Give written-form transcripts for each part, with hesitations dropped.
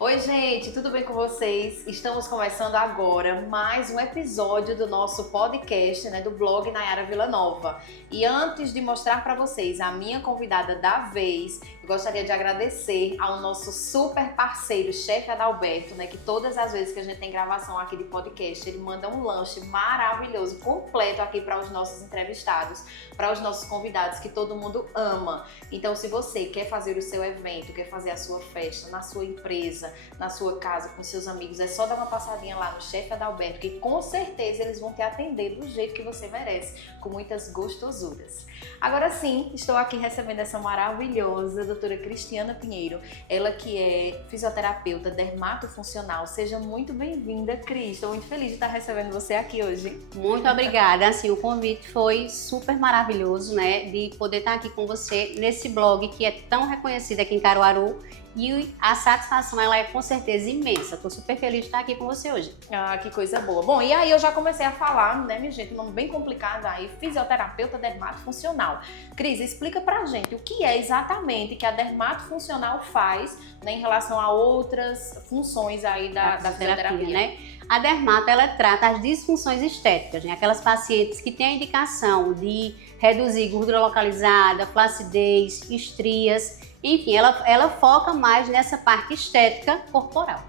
Oi, gente, tudo bem com vocês? Estamos começando agora mais um episódio do nosso podcast, do blog Nayara Villanova. E antes de mostrar para vocês a minha convidada da vez, eu gostaria de agradecer ao nosso super parceiro, chefe Adalberto, que todas as vezes que a gente tem gravação aqui de podcast, ele manda um lanche maravilhoso, completo aqui para os nossos entrevistados, para os nossos convidados que todo mundo ama. Então, se você quer fazer o seu evento, quer fazer a sua festa na sua empresa, na sua casa, com seus amigos, é só dar uma passadinha lá no chefe Adalberto, que com certeza eles vão te atender do jeito que você merece, com muitas gostosuras. Agora sim, estou aqui recebendo essa maravilhosa doutora Cristiana Pinheiro, ela que é fisioterapeuta dermatofuncional. Seja muito bem-vinda, Cris. Estou muito feliz de estar recebendo você aqui hoje. Muito obrigada. Assim, o convite foi super maravilhoso, de poder estar aqui com você nesse blog que é tão reconhecido aqui em Caruaru. E a satisfação, ela é com certeza imensa. Estou super feliz de estar aqui com você hoje. Ah, que coisa boa. Bom, e aí eu já comecei a falar, minha gente, um nome bem complicado aí, fisioterapeuta dermatofuncional. Cris, explica pra gente o que é exatamente que a dermatofuncional faz, em relação a outras funções aí da fisioterapia. A dermato, ela trata as disfunções estéticas, aquelas pacientes que têm a indicação de reduzir gordura localizada, flacidez, estrias. Enfim, ela foca mais nessa parte estética corporal.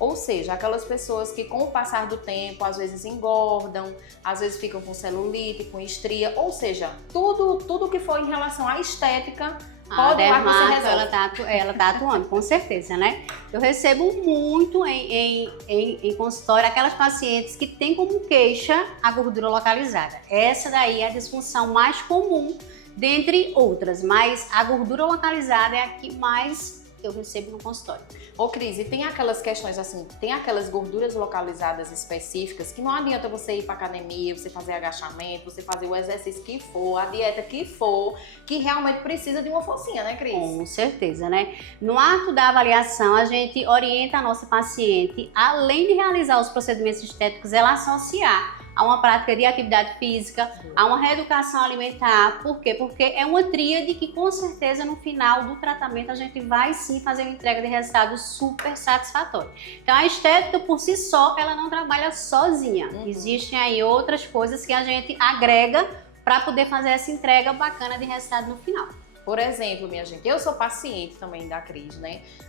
Ou seja, aquelas pessoas que com o passar do tempo às vezes engordam, às vezes ficam com celulite, com estria, ou seja, tudo que for em relação à estética, a dermato, ela tá atuando, com certeza, Eu recebo muito em consultório aquelas pacientes que têm como queixa a gordura localizada. Essa daí é a disfunção mais comum, dentre outras, mas a gordura localizada é a que mais eu recebo no consultório. Ô Cris, e tem aquelas questões assim, tem aquelas gorduras localizadas específicas que não adianta você ir pra academia, você fazer agachamento, você fazer o exercício que for, a dieta que for, que realmente precisa de uma forcinha, Cris? Com certeza, No ato da avaliação, a gente orienta a nossa paciente, além de realizar os procedimentos estéticos, ela associar a uma prática de atividade física, a uma reeducação alimentar. Por quê? Porque é uma tríade que com certeza no final do tratamento a gente vai sim fazer uma entrega de resultado super satisfatório. Então a estética por si só, ela não trabalha sozinha. Existem aí outras coisas que a gente agrega para poder fazer essa entrega bacana de resultado no final. Por exemplo, minha gente, eu sou paciente também da Cris,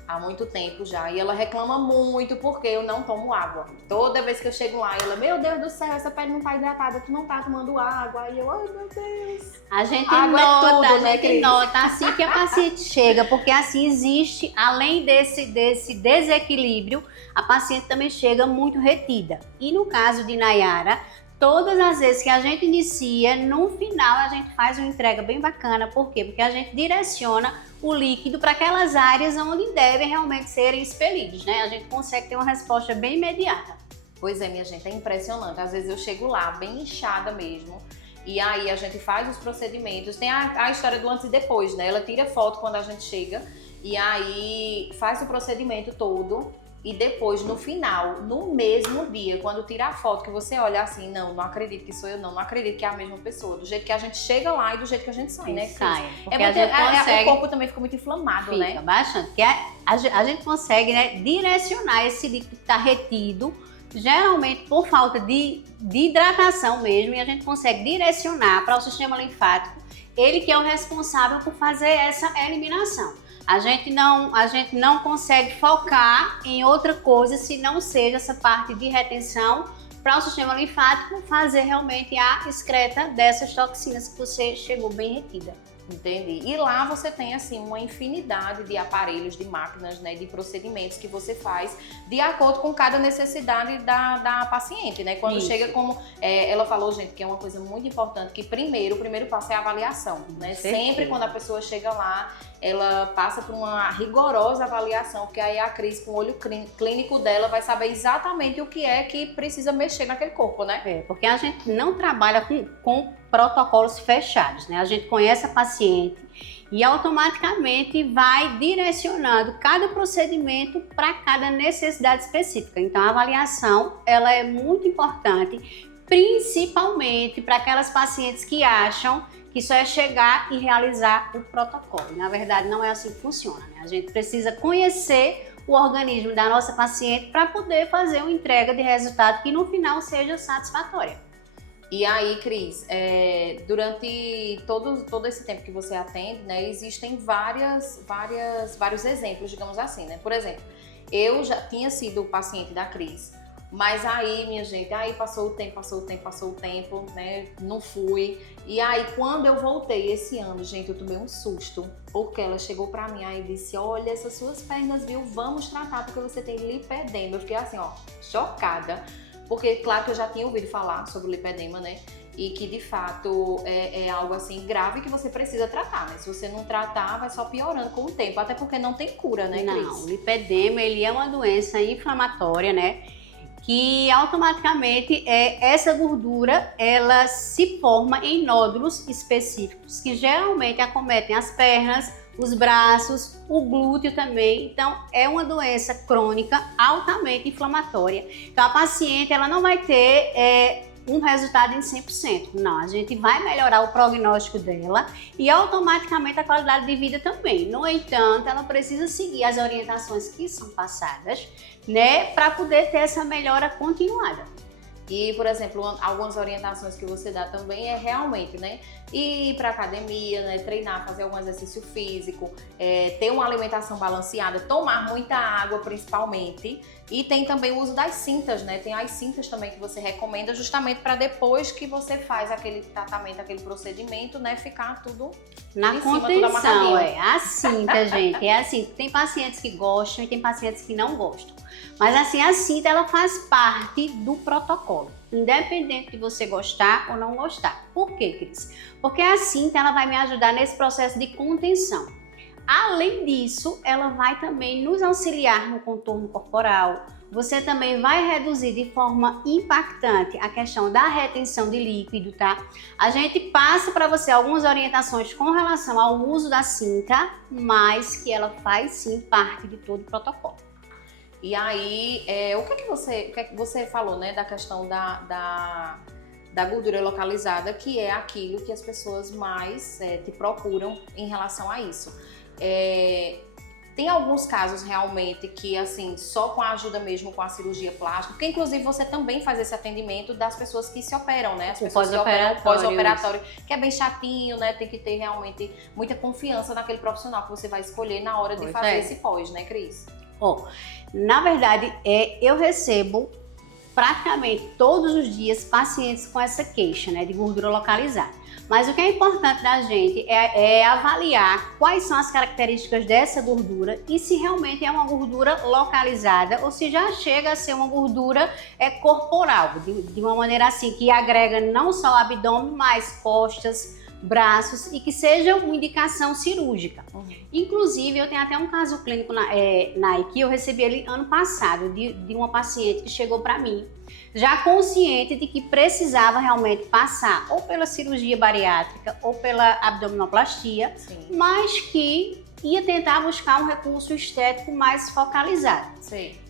há muito tempo já, e ela reclama muito porque eu não tomo água. Toda vez que eu chego lá, ela, meu Deus do céu, essa pele não tá hidratada, tu não tá tomando água. E eu, ai meu Deus. A gente nota assim que a paciente chega, porque assim existe, além desse desequilíbrio, a paciente também chega muito retida. E no caso de Nayara, todas as vezes que a gente inicia, no final a gente faz uma entrega bem bacana. Por quê? Porque a gente direciona o líquido para aquelas áreas onde devem realmente serem expelidos, A gente consegue ter uma resposta bem imediata. Pois é, minha gente, é impressionante. Às vezes eu chego lá bem inchada mesmo, e aí a gente faz os procedimentos. Tem a história do antes e depois, Ela tira foto quando a gente chega, e aí faz o procedimento todo. E depois, no final, no mesmo dia, quando tira a foto, que você olha assim, não acredito que sou eu, não acredito que é a mesma pessoa. Do jeito que a gente chega lá e do jeito que a gente sai, Sai, porque a gente consegue... O corpo também fica muito inflamado, Fica bastante, porque a gente consegue, direcionar esse líquido que está retido, geralmente por falta de hidratação mesmo, e a gente consegue direcionar para o sistema linfático, ele que é o responsável por fazer essa eliminação. A gente não consegue focar em outra coisa se não seja essa parte de retenção para o sistema linfático fazer realmente a excreta dessas toxinas que você chegou bem retida. Entendi. E lá você tem assim uma infinidade de aparelhos, de máquinas, de procedimentos que você faz de acordo com cada necessidade da paciente, Quando Isso. chega como ela falou, gente, que é uma coisa muito importante, que o primeiro passo é a avaliação, Sempre quando a pessoa chega lá, ela passa por uma rigorosa avaliação, porque aí a Cris, com o olho clínico dela, vai saber exatamente o que é que precisa mexer naquele corpo, Porque a gente não trabalha com protocolos fechados, A gente conhece a paciente e automaticamente vai direcionando cada procedimento para cada necessidade específica. Então a avaliação, ela é muito importante, principalmente para aquelas pacientes que acham que só é chegar e realizar o protocolo. Na verdade, não é assim que funciona, A gente precisa conhecer o organismo da nossa paciente para poder fazer uma entrega de resultado que no final seja satisfatória. E aí, Cris, durante todo esse tempo que você atende, né, existem vários exemplos, digamos assim, né? Por exemplo, eu já tinha sido paciente da Cris, mas aí, minha gente, aí passou o tempo, né? Não fui. E aí, quando eu voltei esse ano, gente, eu tomei um susto, porque ela chegou pra mim aí e disse: olha, essas suas pernas, viu? Vamos tratar, porque você tem lipedema. Eu fiquei assim, ó, chocada. Porque, claro que eu já tinha ouvido falar sobre o lipedema, né? E que, de fato, é algo, assim, grave que você precisa tratar, né? Se você não tratar, vai só piorando com o tempo. Até porque não tem cura, né, Cris? Não, o lipedema, ele é uma doença inflamatória, né? Que automaticamente essa gordura, ela se forma em nódulos específicos, que geralmente acometem as pernas, os braços, o glúteo também. Então, é uma doença crônica altamente inflamatória. Então, a paciente, ela não vai ter um resultado em 100%. Não, a gente vai melhorar o prognóstico dela e automaticamente a qualidade de vida também. No entanto, ela precisa seguir as orientações que são passadas, né, para poder ter essa melhora continuada. E, por exemplo, algumas orientações que você dá também é realmente, né, ir para academia, né, treinar, fazer algum exercício físico, ter uma alimentação balanceada, tomar muita água principalmente. E tem também o uso das cintas, né? Tem as cintas também que você recomenda justamente para depois que você faz aquele tratamento, aquele procedimento, né, ficar tudo na contenção. A cinta, gente, é assim, tem pacientes que gostam e tem pacientes que não gostam. Mas assim, a cinta, ela faz parte do protocolo, independente de você gostar ou não gostar. Por quê, Cris? Porque a cinta, ela vai me ajudar nesse processo de contenção. Além disso, ela vai também nos auxiliar no contorno corporal. Você também vai reduzir de forma impactante a questão da retenção de líquido, tá? A gente passa para você algumas orientações com relação ao uso da cinta, mas que ela faz sim parte de todo o protocolo. E aí, o que você falou, né, da questão da gordura localizada, que é aquilo que as pessoas mais te procuram em relação a isso. Tem alguns casos realmente que, assim, só com a ajuda mesmo, com a cirurgia plástica, porque inclusive você também faz esse atendimento das pessoas que se operam, né? As pessoas que operam pós-operatório, que é bem chatinho, né? Tem que ter realmente muita confiança naquele profissional que você vai escolher na hora de fazer esse pós, né, Cris? Na verdade, eu recebo praticamente todos os dias pacientes com essa queixa, né, de gordura localizada. Mas o que é importante da gente é avaliar quais são as características dessa gordura e se realmente é uma gordura localizada ou se já chega a ser uma gordura corporal, de uma maneira assim que agrega não só o abdômen, mas costas, braços e que seja uma indicação cirúrgica. Inclusive, eu tenho até um caso clínico na que eu recebi ele ano passado, de uma paciente que chegou para mim, já consciente de que precisava realmente passar ou pela cirurgia bariátrica ou pela abdominoplastia, mas que ia tentar buscar um recurso estético mais focalizado.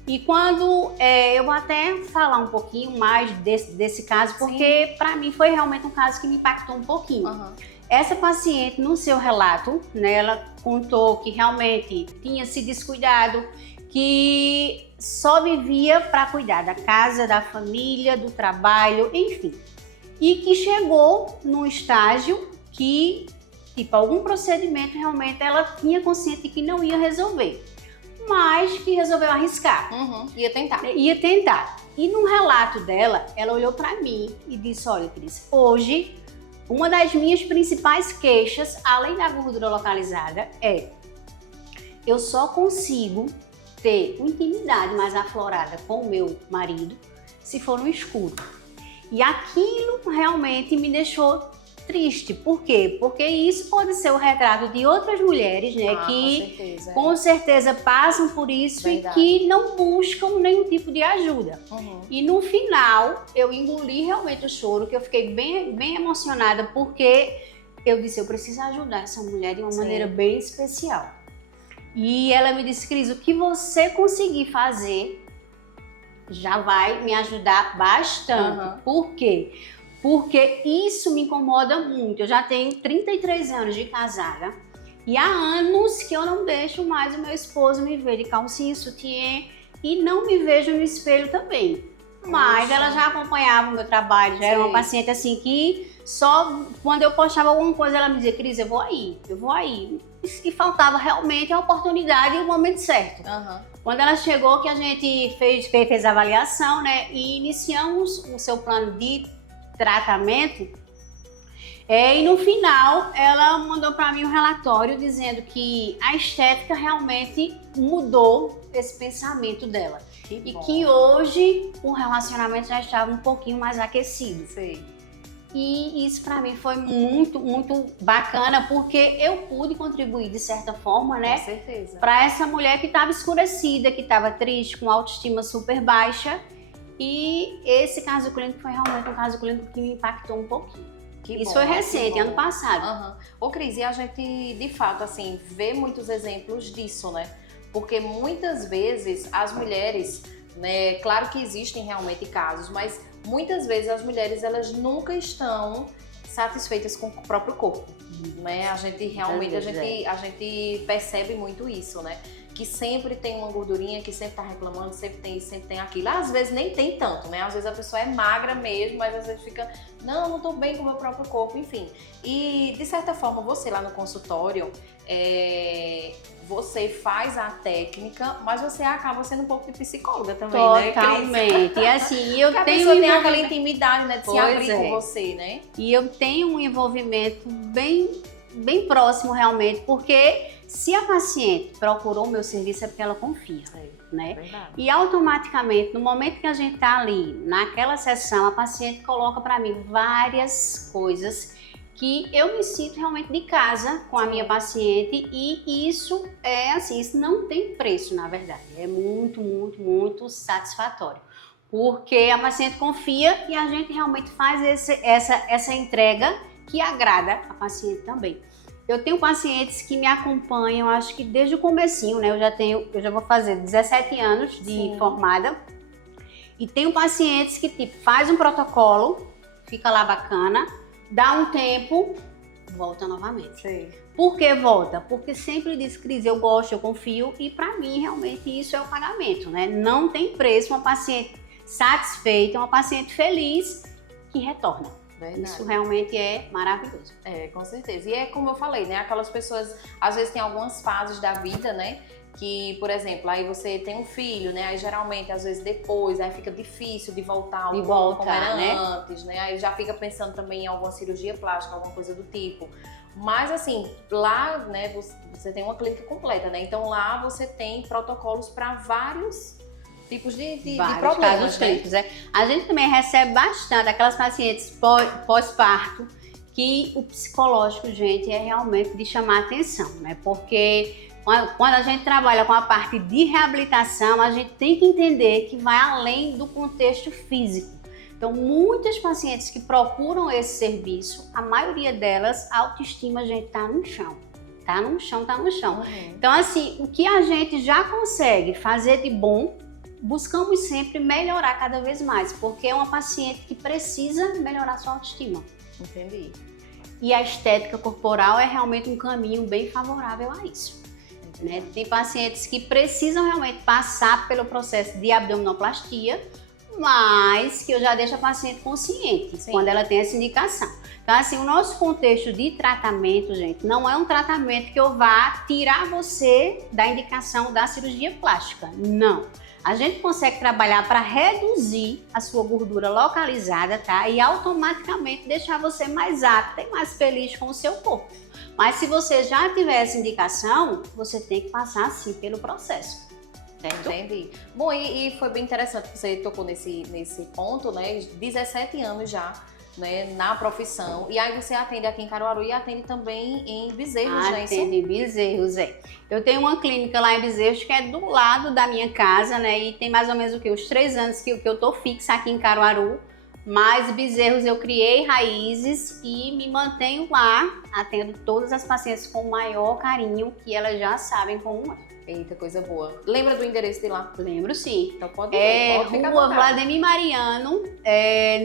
E quando eu vou até falar um pouquinho mais desse caso, porque para mim foi realmente um caso que me impactou um pouquinho. Essa paciente, no seu relato, né, ela contou que realmente tinha se descuidado, que só vivia para cuidar da casa, da família, do trabalho, enfim. E que chegou num estágio que, tipo, algum procedimento realmente ela tinha consciência de que não ia resolver, mas que resolveu arriscar. Ia tentar. Ia tentar. E no relato dela, ela olhou para mim e disse: olha, Cris, hoje, uma das minhas principais queixas, além da gordura localizada, eu só consigo ter uma intimidade mais aflorada com o meu marido se for no escuro. E aquilo realmente me deixou triste. Por quê? Porque isso pode ser o retrato de outras mulheres, né, que com certeza passam por isso e que não buscam nenhum tipo de ajuda. E no final, eu engoli realmente o choro, que eu fiquei bem emocionada, porque eu disse: eu preciso ajudar essa mulher de uma maneira bem especial. E ela me disse: Cris, o que você conseguir fazer já vai me ajudar bastante. Por quê? Porque isso me incomoda muito. Eu já tenho 33 anos de casada E há anos que eu não deixo mais o meu esposo me ver de calcinha, sutiã e não me vejo no espelho também. Mas ela já acompanhava o meu trabalho, já era uma paciente assim que só quando eu postava alguma coisa ela me dizia, Cris, eu vou aí. E faltava realmente a oportunidade e o momento certo. Quando ela chegou que a gente fez a avaliação, né, e iniciamos o seu plano de tratamento, e no final ela mandou para mim um relatório dizendo que a estética realmente mudou esse pensamento dela. Que hoje o relacionamento já estava um pouquinho mais aquecido. E isso para mim foi muito, muito bacana, porque eu pude contribuir de certa forma, né? Com certeza. Para essa mulher que estava escurecida, que estava triste, com autoestima super baixa. E esse caso clínico foi realmente um caso clínico que me impactou um pouquinho. Isso foi recente, ano passado. Ô Cris, e a gente de fato assim vê muitos exemplos disso, né? Porque muitas vezes as mulheres, né, claro que existem realmente casos, mas muitas vezes as mulheres elas nunca estão satisfeitas com o próprio corpo, né? A gente realmente a gente percebe muito isso, né? Que sempre tem uma gordurinha, que sempre tá reclamando, sempre tem isso, sempre tem aquilo. Às vezes nem tem tanto, né? Às vezes a pessoa é magra mesmo, mas às vezes fica, não tô bem com o meu próprio corpo, enfim. E de certa forma você lá no consultório, você faz a técnica, mas você acaba sendo um pouco de psicóloga também, né, Cris? Totalmente. E assim, eu porque tenho... a pessoa tem aquela intimidade, né, de se abrir com você, né? E eu tenho um envolvimento bem próximo realmente, porque se a paciente procurou o meu serviço é porque ela confia, né? Verdade. E automaticamente, no momento que a gente tá ali, naquela sessão, a paciente coloca para mim várias coisas que eu me sinto realmente de casa com a minha paciente, e isso é assim, isso não tem preço, na verdade. É muito, muito, muito satisfatório. Porque a paciente confia e a gente realmente faz essa entrega que agrada a paciente também. Eu tenho pacientes que me acompanham, acho que desde o comecinho, né? Eu já vou fazer 17 anos de formada. E tenho pacientes que tipo, faz um protocolo, fica lá bacana, dá um tempo, volta novamente. Por que volta? Porque sempre diz, Cris, eu gosto, eu confio, e para mim realmente isso é o pagamento, né? Não tem preço uma paciente satisfeita, uma paciente feliz que retorna. Verdade. Isso realmente é maravilhoso. Com certeza. E é como eu falei, né? Aquelas pessoas, às vezes tem algumas fases da vida, né? Que, por exemplo, aí você tem um filho, né? Aí geralmente, às vezes depois, aí fica difícil de voltar como era antes, né? Aí já fica pensando também em alguma cirurgia plástica, alguma coisa do tipo. Mas assim, lá, né, você tem uma clínica completa, né? Então lá você tem protocolos para vários tipos de problemas, né? A gente também recebe bastante aquelas pacientes pós-parto que o psicológico, gente, é realmente de chamar atenção, né? Porque quando a gente trabalha com a parte de reabilitação, a gente tem que entender que vai além do contexto físico. Então, muitas pacientes que procuram esse serviço, a maioria delas, a autoestima, gente, tá no chão. Tá no chão. Então, assim, o que a gente já consegue fazer de bom, buscamos sempre melhorar cada vez mais, porque é uma paciente que precisa melhorar sua autoestima. Entendi. E a estética corporal é realmente um caminho bem favorável a isso. Né? Tem pacientes que precisam realmente passar pelo processo de abdominoplastia, mas que eu já deixo a paciente consciente quando ela tem essa indicação. Então, assim, o nosso contexto de tratamento, gente, não é um tratamento que eu vá tirar você da indicação da cirurgia plástica. Não. A gente consegue trabalhar para reduzir a sua gordura localizada, tá? E automaticamente deixar você mais apta e mais feliz com o seu corpo. Mas se você já tiver essa indicação, você tem que passar, sim, pelo processo. Certo? Entendi. Bom, e foi bem interessante que você tocou nesse ponto, né? 17 anos já, né, na profissão. E aí você atende aqui em Caruaru e atende também em Bezerros, né? Atende em Bezerros, Eu tenho uma clínica lá em Bezerros que é do lado da minha casa, né? E tem mais ou menos os 3 anos que eu tô fixa aqui em Caruaru. Mas Bezerros eu criei raízes e me mantenho lá, atendo todas as pacientes com o maior carinho, que elas já sabem como é. Eita, coisa boa. Lembra do endereço de lá? Lembro sim. Então pode ficar à Rua vontade. Vladimir Mariano,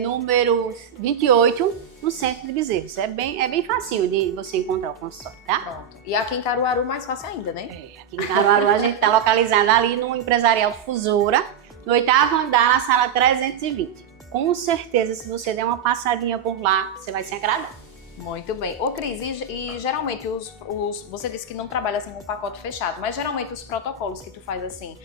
número 28, no centro de Bezerros. É bem facinho de você encontrar o consultório, tá? Pronto. E aqui em Caruaru mais fácil ainda, né? Aqui em Caruaru a gente está localizado ali no Empresarial Difusora, no 8º andar, na sala 320. Com certeza, se você der uma passadinha por lá, você vai se agradar. Muito bem. Ô Cris, e geralmente você disse que não trabalha assim com um pacote fechado, mas geralmente os protocolos que tu faz assim,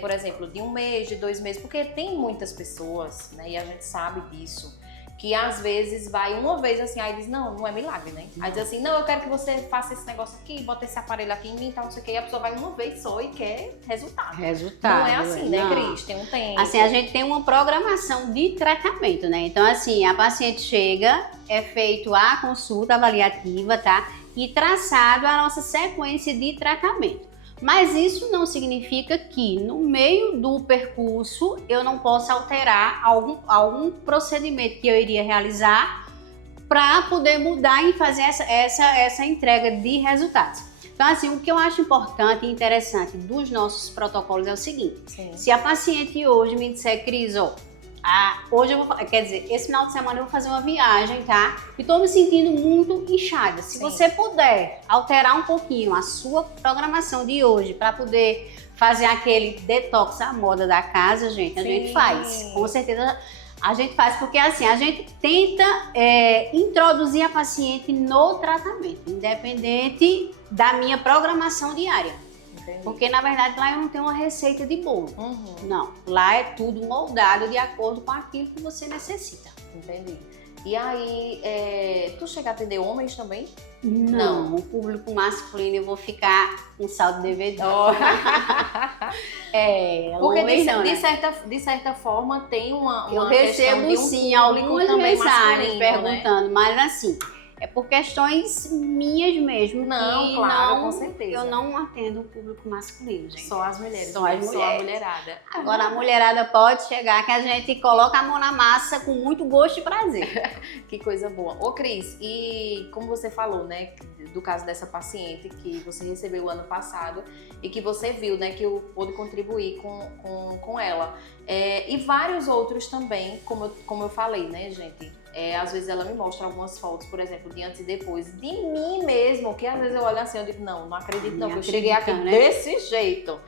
por exemplo, de 1 mês, de 2 meses, porque tem muitas pessoas, né, e a gente sabe disso, que às vezes vai uma vez assim, aí diz, não é milagre, né? Aí diz assim, não, eu quero que você faça esse negócio aqui, bota esse aparelho aqui em mim, tal, não sei o que, e a pessoa vai uma vez só e quer resultado. Resultado. Não é assim, né, Não. Cris? Tem um tempo. Assim, a gente tem uma programação de tratamento, né? Então, assim, a paciente chega, é feito a consulta avaliativa, tá? E traçado a nossa sequência de tratamento. Mas isso não significa que no meio do percurso eu não possa alterar algum procedimento que eu iria realizar para poder mudar e fazer essa entrega de resultados. Então, assim, o que eu acho importante e interessante dos nossos protocolos é o seguinte: Sim. se a paciente hoje me disser, Cris, hoje eu vou, quer dizer, esse final de semana eu vou fazer uma viagem, tá? E tô me sentindo muito inchada. Se Sim. você puder alterar um pouquinho a sua programação de hoje para poder fazer aquele detox à moda da casa, gente, a gente faz. Com certeza a gente faz, porque assim, a gente tenta introduzir a paciente no tratamento, independente da minha programação diária. Entendi. Porque, na verdade, lá eu não tenho uma receita de bolo. Uhum. Não, lá é tudo moldado de acordo com aquilo que você necessita. Entendi. E aí, tu chega a atender homens também? Não, o público masculino eu vou ficar um saldo DVD. Porque homem não, né? de certa forma tem uma Eu questão recebo de um sim público algumas também mensagens masculino, perguntando, né? mas assim, é por questões minhas mesmo. Não, que claro, com certeza. Eu não atendo o público masculino, gente. Só as mulheres, Só as mesmo, só a mulheres. mulherada. Agora a mulherada pode chegar que a gente coloca a mão na massa com muito gosto e prazer. Que coisa boa. Ô Cris, e como você falou, né, do caso dessa paciente que você recebeu ano passado e que você viu, né, que pôde contribuir com ela. E vários outros também, como eu falei, né, gente? Às vezes ela me mostra algumas fotos, por exemplo, de antes e depois, de mim mesmo, que às vezes eu olho assim, eu digo, não acredito não, que eu cheguei aqui desse jeito.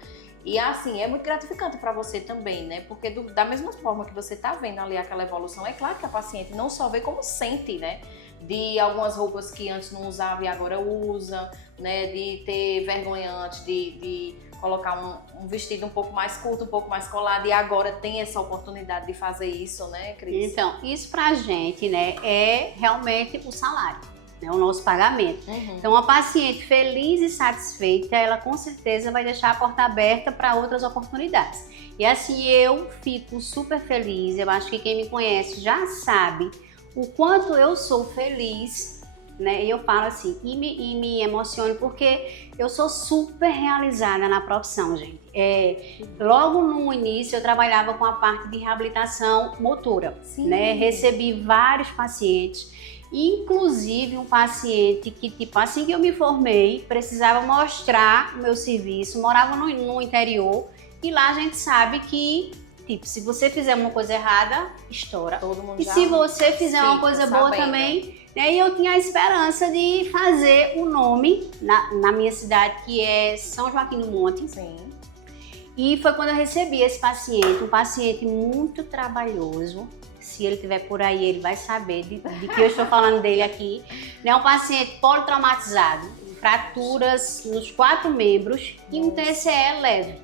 E assim, é muito gratificante para você também, né? Porque da mesma forma que você tá vendo ali aquela evolução, é claro que a paciente não só vê como sente, né? De algumas roupas que antes não usava e agora usa, né? De ter vergonha antes de colocar um vestido um pouco mais curto, um pouco mais colado, e agora tem essa oportunidade de fazer isso, né, Cris? Então, isso pra gente, né, é realmente o salário, né, o nosso pagamento. Uhum. Então, a paciente feliz e satisfeita, ela com certeza vai deixar a porta aberta para outras oportunidades. E assim, eu fico super feliz, eu acho que quem me conhece já sabe o quanto eu sou feliz, né? E eu falo assim, e me emociono porque eu sou super realizada na profissão, gente. Logo no início eu trabalhava com a parte de reabilitação motora, né? Recebi vários pacientes, inclusive um paciente que, tipo, assim que eu me formei, precisava mostrar o meu serviço, morava no interior, e lá a gente sabe que, tipo, se você fizer uma coisa errada, estoura. Todo mundo E já se você fizer uma coisa boa sabendo. também, né? E eu tinha a esperança de fazer o nome na minha cidade, que é São Joaquim do Monte. Sim. E foi quando eu recebi esse paciente, um paciente muito trabalhoso. Se ele estiver por aí, ele vai saber de que eu estou falando dele aqui. É um paciente politraumatizado, fraturas nos 4 membros e um TCE leve.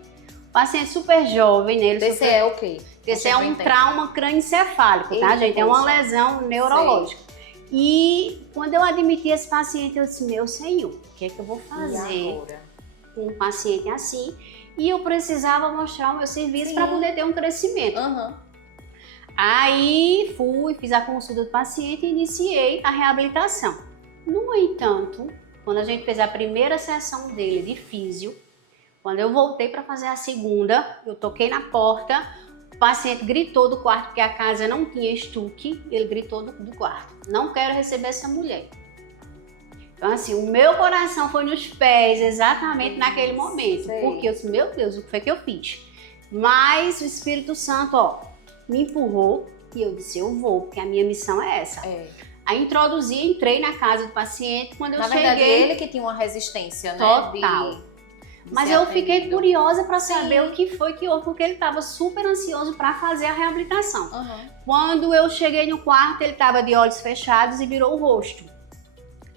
Paciente super jovem, né? TCE é o quê? TCE é um trauma crânioencefálico, tá, Eita, gente? É uma poxa. lesão neurológica. E quando eu admiti esse paciente, eu disse, meu senhor, o que é que eu vou E fazer agora? com um paciente assim? E eu precisava mostrar o meu serviço para poder ter um crescimento. Uhum. Aí fiz a consulta do paciente e iniciei a reabilitação. No entanto, quando a gente fez a primeira sessão dele de físio, quando eu voltei para fazer a segunda, eu toquei na porta, o paciente gritou do quarto porque a casa não tinha estuque, ele gritou do quarto, não quero receber essa mulher. Então, assim, o meu coração foi nos pés exatamente naquele momento. Sei. Porque eu disse, meu Deus, o que foi que eu fiz? Mas o Espírito Santo, ó, me empurrou e eu disse, eu vou, porque a minha missão é essa. Aí entrei na casa do paciente, quando eu cheguei... Na verdade, ele que tinha uma resistência, né? Total. Mas eu fiquei curiosa para saber o que foi que houve, porque ele estava super ansioso para fazer a reabilitação. Quando eu cheguei no quarto, ele estava de olhos fechados e virou o rosto.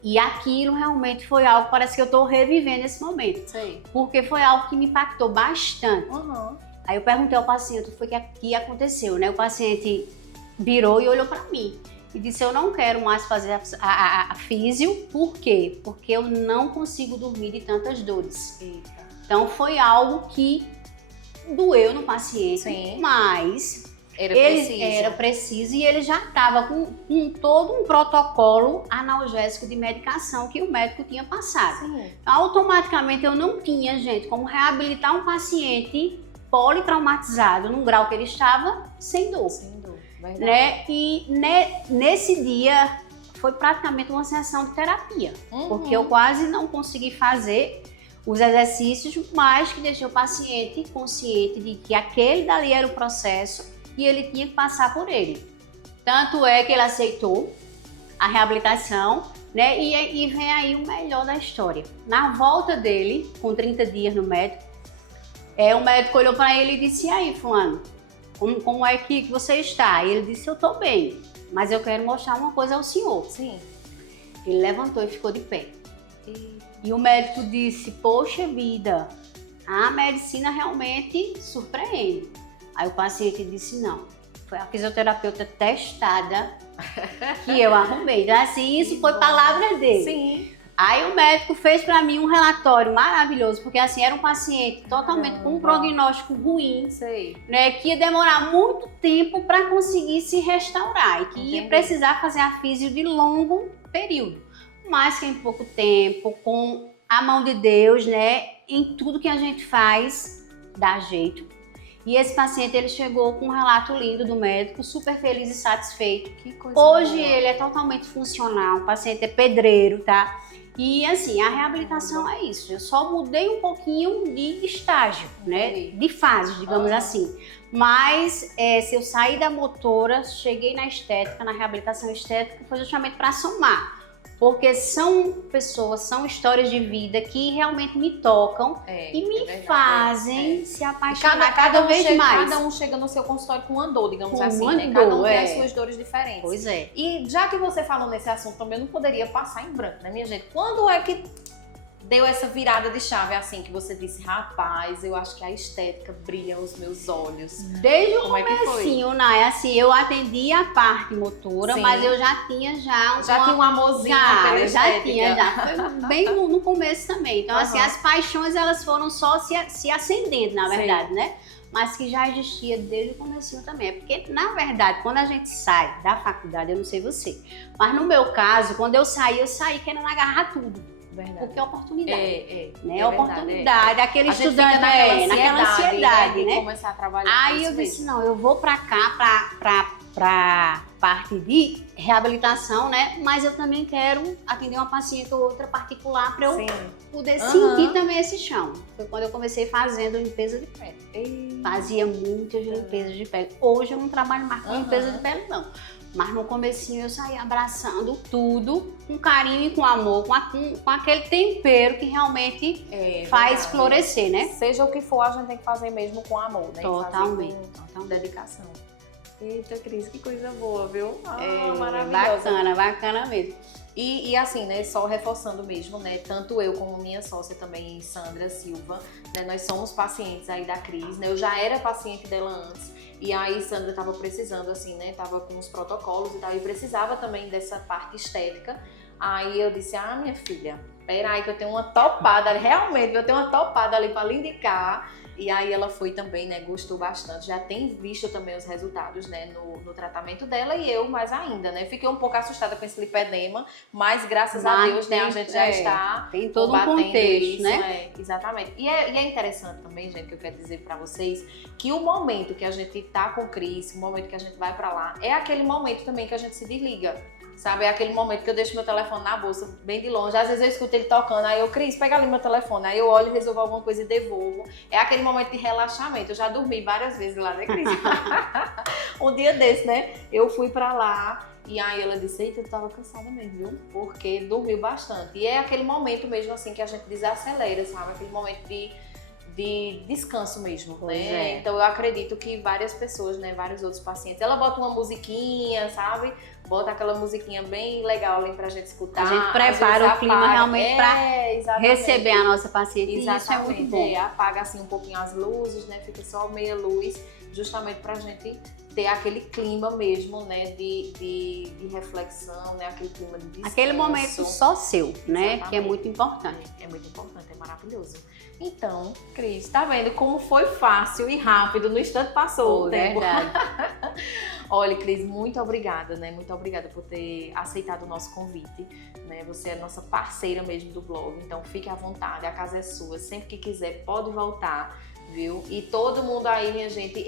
E aquilo realmente foi algo, parece que eu estou revivendo esse momento. Sei. Porque foi algo que me impactou bastante. Aí eu perguntei ao paciente o que foi que aconteceu, né? O paciente virou e olhou para mim e disse, eu não quero mais fazer a físio. Por quê? Porque eu não consigo dormir de tantas dores. Eita. Então foi algo que doeu no paciente, Sim. mas Ele era preciso e ele já estava com todo um protocolo analgésico de medicação que o médico tinha passado. Sim. Então, automaticamente eu não tinha, gente, como reabilitar um paciente politraumatizado num grau que ele estava sem dor. Sem dor, verdade. Né? E nesse dia foi praticamente uma sessão de terapia, porque eu quase não consegui fazer os exercícios, mas que deixei o paciente consciente de que aquele dali era o processo e ele tinha que passar por ele. Tanto é que ele aceitou a reabilitação, né? E vem aí o melhor da história. Na volta dele, com 30 dias no médico, o médico olhou para ele e disse, e aí, fulano, como é que você está? E ele disse, eu estou bem, mas eu quero mostrar uma coisa ao senhor. Sim. Ele levantou e ficou de pé. E o médico disse, poxa vida, a medicina realmente surpreende. Aí o paciente disse, não, foi a fisioterapeuta testada que eu arrumei. Então, assim, isso foi palavra dele. Sim. Aí o médico fez para mim um relatório maravilhoso, porque assim, era um paciente totalmente com um prognóstico ruim, Sei. né, que ia demorar muito tempo para conseguir se restaurar e que ia precisar fazer a físio de longo período. Mas que em pouco tempo, com a mão de Deus, né, em tudo que a gente faz, dá jeito. E esse paciente, ele chegou com um relato lindo do médico, super feliz e satisfeito. Que coisa Hoje boa. ele é totalmente funcional, o paciente é pedreiro, tá? E assim, a reabilitação é isso. Eu só mudei um pouquinho de estágio, né? De fase, digamos assim. Mas se eu saí da motora, cheguei na estética, na reabilitação estética, foi justamente para somar. Porque são pessoas, são histórias de vida que realmente me tocam e me fazem se apaixonar cada vez mais. Cada um chega no seu consultório com uma dor, digamos Com assim, uma né? Cada um dor, tem as suas dores diferentes. Pois é. E já que você falou nesse assunto também, eu não poderia passar em branco, né, minha gente? Quando é que deu essa virada de chave assim, que você disse, rapaz, eu acho que a estética brilha aos meus olhos? Desde o Como é que foi? comecinho, né? Assim, eu atendia a parte motora, Sim. mas eu já tinha tinha um amorzinho pela estética. Foi bem no começo também. Então, assim, as paixões, elas foram só se acendendo, na verdade, né? Mas que já existia desde o comecinho também. É porque, na verdade, quando a gente sai da faculdade, eu não sei você, mas no meu caso, quando eu saí querendo agarrar tudo. Verdade. Porque é oportunidade. Né? É oportunidade, aquele a gente estudante fica naquela ansiedade, né? Começar a trabalhar. Aí eu disse, não, eu vou pra cá, pra parte de reabilitação, né? Mas eu também quero atender uma paciente ou outra particular pra eu poder sentir também esse chão. Foi quando eu comecei fazendo limpeza de pele. Fazia muitas limpezas de pele. Hoje eu não trabalho mais com limpeza de pele, não. Mas no comecinho eu saí abraçando tudo com carinho e com amor, com aquele tempero que realmente faz florescer, né? Seja o que for, a gente tem que fazer mesmo com amor, né? Totalmente. Com dedicação. Eita, Cris, que coisa boa, viu? Maravilhosa. Bacana mesmo. E assim, né, só reforçando mesmo, né, tanto eu como minha sócia também, Sandra Silva, né, nós somos pacientes aí da Cris, né, eu já era paciente dela antes, e aí Sandra tava precisando, assim, né, tava com os protocolos e tal, e precisava também dessa parte estética. Aí eu disse, minha filha, peraí que eu tenho uma topada, realmente, eu tenho uma topada ali pra lhe indicar. E aí ela foi também, né, gostou bastante, já tem visto também os resultados, né, no tratamento dela, e eu mais ainda, né, fiquei um pouco assustada com esse lipedema, mas graças a Deus, né, a gente já está tem todo um contexto, isso, né? Exatamente. E é interessante também, gente, que eu quero dizer pra vocês, que o momento que a gente tá com Cris, o momento que a gente vai pra lá, é aquele momento também que a gente se desliga. sabe? É aquele momento que eu deixo meu telefone na bolsa, bem de longe. Às vezes eu escuto ele tocando, aí eu, Cris, pega ali meu telefone. Aí eu olho, resolvo alguma coisa e devolvo. É aquele momento de relaxamento. Eu já dormi várias vezes lá, né, Cris? Um dia desse, né? Eu fui pra lá e aí ela disse, eita, eu tava cansada mesmo, viu? Porque dormiu bastante. E é aquele momento mesmo, assim, que a gente desacelera, sabe? Aquele momento de descanso mesmo, Pois né? é. Então eu acredito que várias pessoas, né, vários outros pacientes, ela bota uma musiquinha, sabe? Bota aquela musiquinha bem legal ali pra gente escutar. A gente Às prepara vezes o clima apaga. realmente pra exatamente. receber a nossa paciente. E isso é Exatamente, muito bom. apaga assim um pouquinho as luzes, né? Fica só meia luz, justamente pra gente ter aquele clima mesmo, né? De reflexão, né? Aquele clima de descanso. Aquele momento só seu, né? Exatamente. Que é muito importante. É muito importante, é maravilhoso. Então, Cris, tá vendo como foi fácil e rápido, no instante passou o tempo. Verdade. Olha, Cris, muito obrigada, né? Muito obrigada por ter aceitado o nosso convite, né? Você é nossa parceira mesmo do blog, então fique à vontade, a casa é sua. Sempre que quiser, pode voltar, viu? E todo mundo aí, minha gente,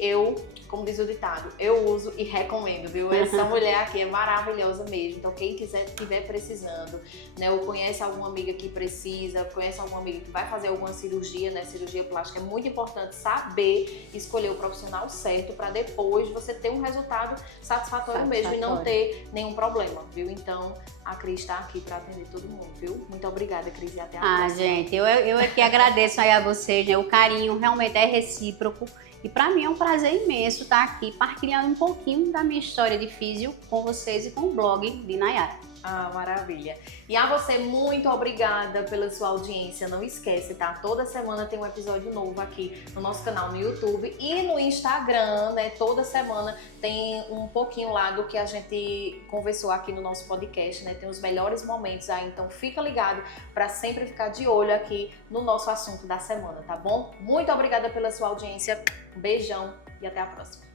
como diz o ditado, eu uso e recomendo, viu? Essa mulher aqui é maravilhosa mesmo. Então, quem estiver precisando, né? Ou conhece alguma amiga que precisa, conhece alguma amiga que vai fazer alguma cirurgia, né? Cirurgia plástica, é muito importante saber escolher o profissional certo para depois você ter um resultado satisfatório mesmo e não ter nenhum problema, viu? Então, a Cris está aqui para atender todo mundo, viu? Muito obrigada, Cris, e até a próxima. Gente, eu aqui agradeço aí a vocês, né? O carinho realmente é recíproco. E para mim é um prazer imenso estar aqui partilhando um pouquinho da minha história de físio com vocês e com o blog de Nayara. Ah, maravilha. E a você, muito obrigada pela sua audiência. Não esquece, tá? Toda semana tem um episódio novo aqui no nosso canal no YouTube e no Instagram, né? Toda semana tem um pouquinho lá do que a gente conversou aqui no nosso podcast, né? Tem os melhores momentos aí, então fica ligado para sempre ficar de olho aqui no nosso assunto da semana, tá bom? Muito obrigada pela sua audiência. Um beijão e até a próxima.